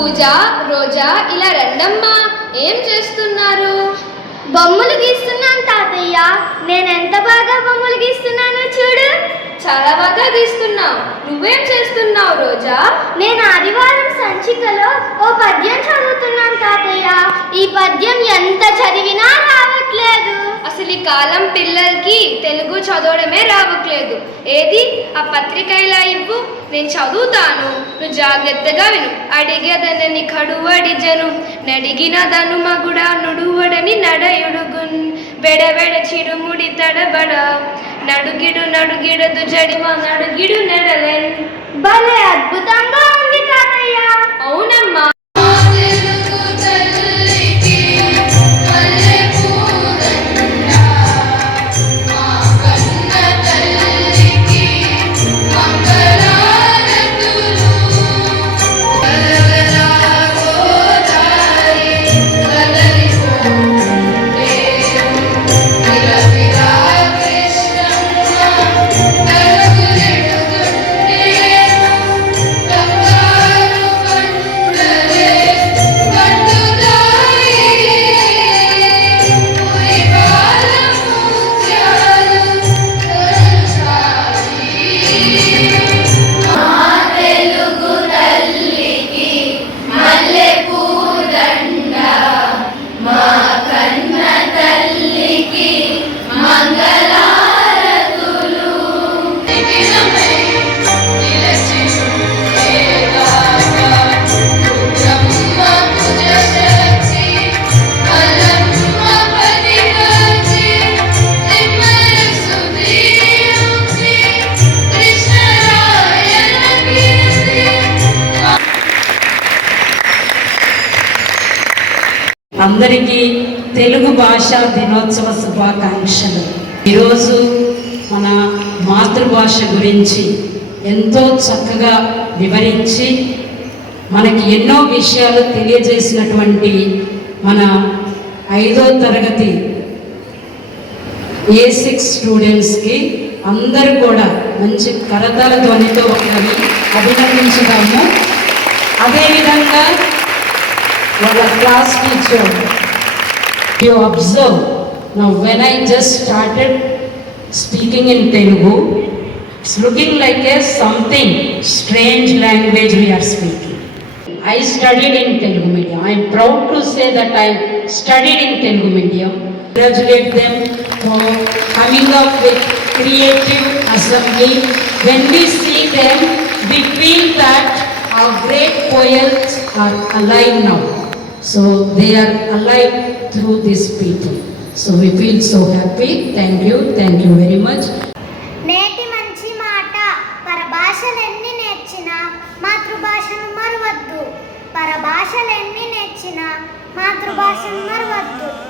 పూజ రోజా ఇలా రండమ్మా. ఏం చేస్తున్నారు? బొమ్మలు గీస్తున్నాను తాతయ్య. నేను ఎంత బాగా బొమ్మలు గీస్తున్నానో చూడు. చాలా బాగా గీస్తున్నావు. నువ్వేం చేస్తున్నావు రోజా? నేను ఆదివారం సంచికలో ఓ పద్యం చదువుతున్నాను తాతయ్య ఈ పద్యం ఎంత చదివినా రావట్లేదు అసలు ఈ కాలం పిల్లలకి తెలుగు చదవడమే రావట్లేదు. ఏది? ఆ పత్రిక ఇలా ఇవ్వు నేను చదువుతాను. నువ్వు జాగ్రత్తగా విను. అడిగేదనని కడువడిజను నడిగిన దను మగుడ నుడువడని నడయుడుగున్. వెడవెడ చిరుముడి తడబడ. నడుగిడు నడుగిడదు జడివ నడుగిడు నెడలెన్. అందరికీ తెలుగు భాష దినోత్సవ శుభాకాంక్షలు. ఈరోజు మన మాతృభాష గురించి ఎంతో చక్కగా వివరించి మనకి ఎన్నో విషయాలు తెలియజేసినటువంటి మన ఐదో తరగతి ఏ సిక్స్ స్టూడెంట్స్కి అందరూ కూడా మంచి కరతాల ధ్వనితో ఒకరిని అభినందించుదాము. అదేవిధంగా was a class teacher. You observe, now when I just started speaking in Telugu, it's looking like a something, strange language we are speaking. I studied in Telugu medium. I am proud to say that I studied in Telugu medium. Graduate them for coming up with creative assembly. When we see them, we feel that our great poets are alive now. So they are alive through these people. So we feel so happy. Thank you. Thank you very much. నేటి మంచి మాట పరభాషలెన్ని నేర్చినా మాతృభాషను మరవద్దు పరభాషలెన్ని నేర్చినా మాతృభాషను మరవద్దు ధన్యవాదములు